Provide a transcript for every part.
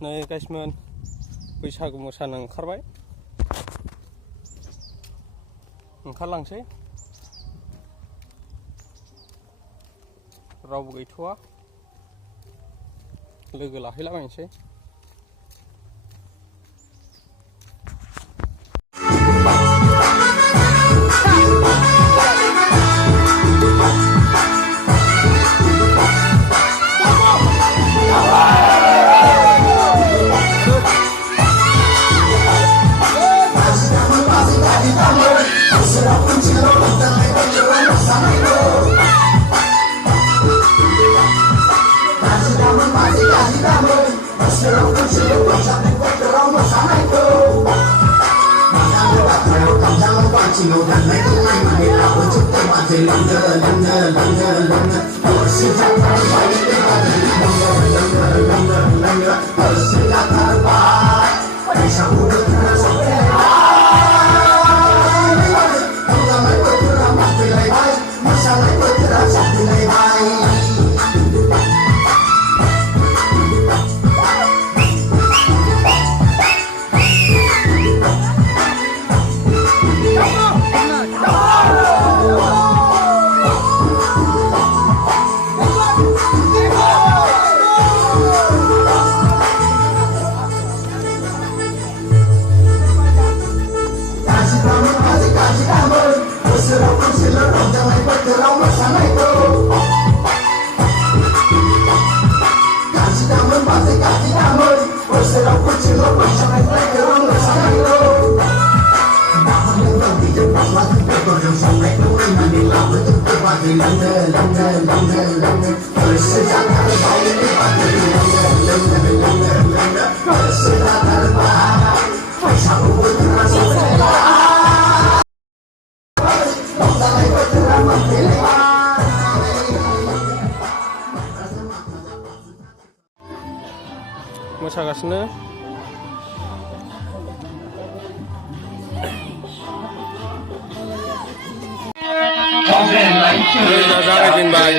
नै गाइसमोन बैसागु मोसानो ओंखारबाय ओंखारलांसै रावबो गैथ'वा लोगो लाहैलाबायनोसै मोसागासिनो जागायजेनबाय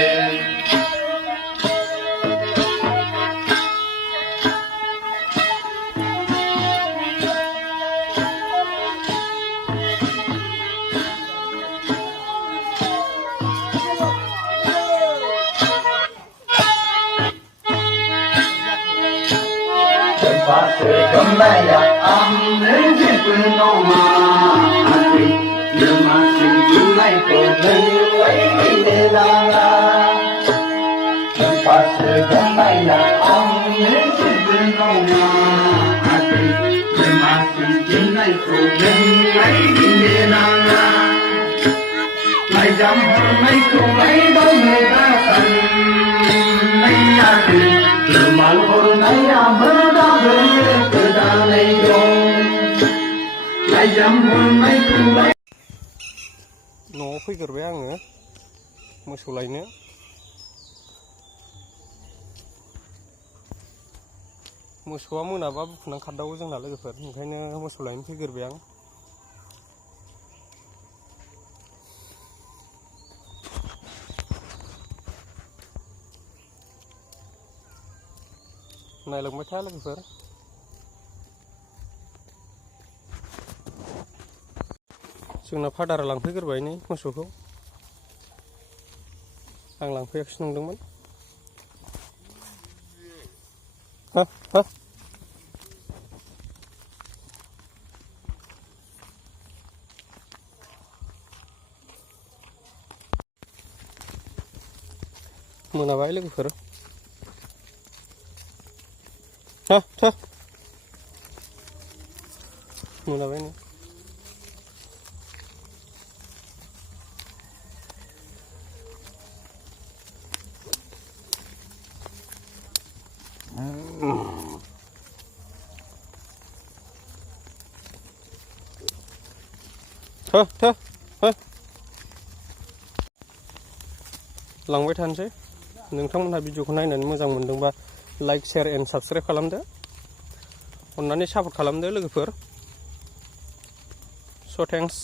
न'आव फैग्रोबाय आङो मोसौ लायनो मोसौआ मोनाबा बुखुनानै खारदावो जोंना लोगोफोर ओंखायनो मोसौ लायनो फैग्रोबाय आं नायलांबाय था लोगोफोर जोंना फादारा लांफैग्रोबाय नै मोसौखौ आं लांफैयाखैसो नंदोंमोन मोनाबाय लोगोफोर मोनाबाय नै लांबाय थानोसै नोंथांमोनहा भिडिअखौ नायनानै मोजां मोनदोंबा लाइक शेयार एन्ड साबस्क्राइब खालामदो अन्नानै सापर्ट खालामदो लोगोफोर स' थेंक्स